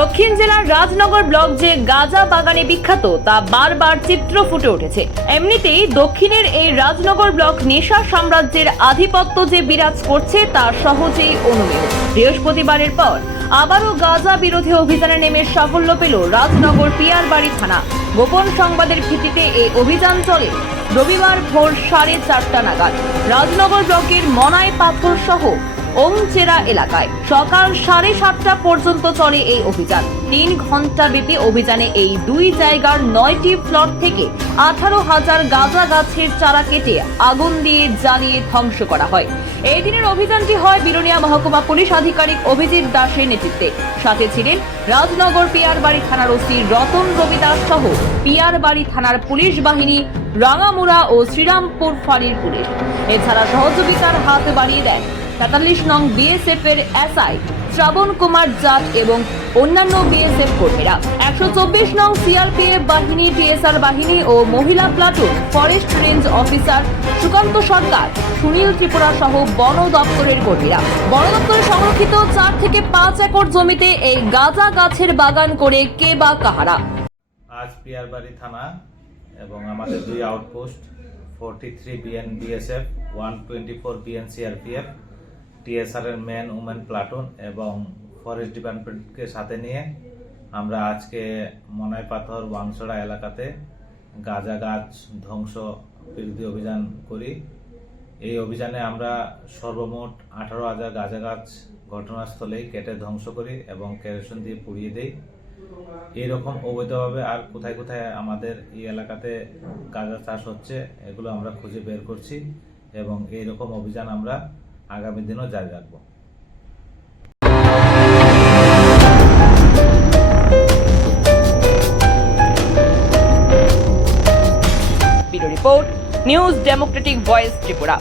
দক্ষিণ জেলার রাজনগর ব্লক যে গাঁজা বাগানে বিখ্যাত তা বারবার চিত্র ফুটে উঠেছে। এমনিতেই দক্ষিণের এই রাজনগর ব্লক নেশা সাম্রাজ্যের আধিপত্য যে বিরাজ করছে তা সহজেই অনুমেয়। বৃহস্পতিবারের পর আবারও গাঁজা বিরোধী অভিযানে নেমে সাফল্য পেল রাজনগর পিয়ারবাড়ি থানা। গোপন সংবাদের ভিত্তিতে এই অভিযান চলে রবিবার ভোর 4:30 নাগাদ রাজনগর ব্লকের মনাই পাথর সহ ওমচেরা এলাকায়। সকাল 7:30 পর্যন্ত চলে এই অভিযান। 3 ঘন্টা ব্যাপী অভিযানে এই দুই জায়গার 9টি প্লট থেকে 18,000 গাঁজা গাছের চারা কেটে আগুন দিয়ে জ্বালিয়ে ধ্বংস করা হয়। এই দিনের অভিযানটি হয় বিলোনিয়া মহকুমা পুলিশ আধিকারিক অভিজিৎ দাসের নেতৃত্বে। সাথে ছিলেন রাজনগর পিয়ারবাড়ি থানার ওসি রতন রবি দাস সহ পিয়ারবাড়ি থানার পুলিশ বাহিনী, রাঙামুড়া ও শ্রীরামপুর ফাঁড়ির পুলিশ। এছাড়া সহযোগিতার হাত বাড়িয়ে দেন 43 নং বিএসএফ এর এসআই শ্রাবণ কুমার জাট এবং অন্যান্য বিএসএফ কর্মীরা। 124 নং সিআরপিএফ বাহিনী, টিএসআর বাহিনী ও মহিলা platoon, forest range officer Sukanta Sarkar, Sunil Tripura সহ বন দপ্তরের কর্মীরা। বন দপ্তরে সংরক্ষিত 4 থেকে 5 একর জমিতে এই গাঁজা গাছের বাগান করে কে বা কাহারা। আজ পিয়ারবাড়ি থানা এবং আমাদের দুই outpost 43 BN BSF, 124 BN CRPF, TSR এর মেন উমেন প্লাটুন এবং ফরেস্ট ডিপার্টমেন্টকে সাথে নিয়ে আমরা আজকে মনাই পাথর ওয়াংছড়া এলাকাতে গাঁজা গাছ ধ্বংস বিরোধী অভিযান করি। এই অভিযানে আমরা সর্বমোট 18,000 গাঁজা গাছ ঘটনাস্থলেই কেটে ধ্বংস করি এবং কেরোসিন দিয়ে পুড়িয়ে দেই। এইরকম অবৈধভাবে আর কোথায় কোথায় আমাদের এই এলাকাতে গাঁজা চাষ হচ্ছে এগুলো আমরা খুঁজে বের করছি এবং এইরকম অভিযান আমরা আগামী দিনও জারি রাখবো। Bureau report, news Democratic voice Tripura.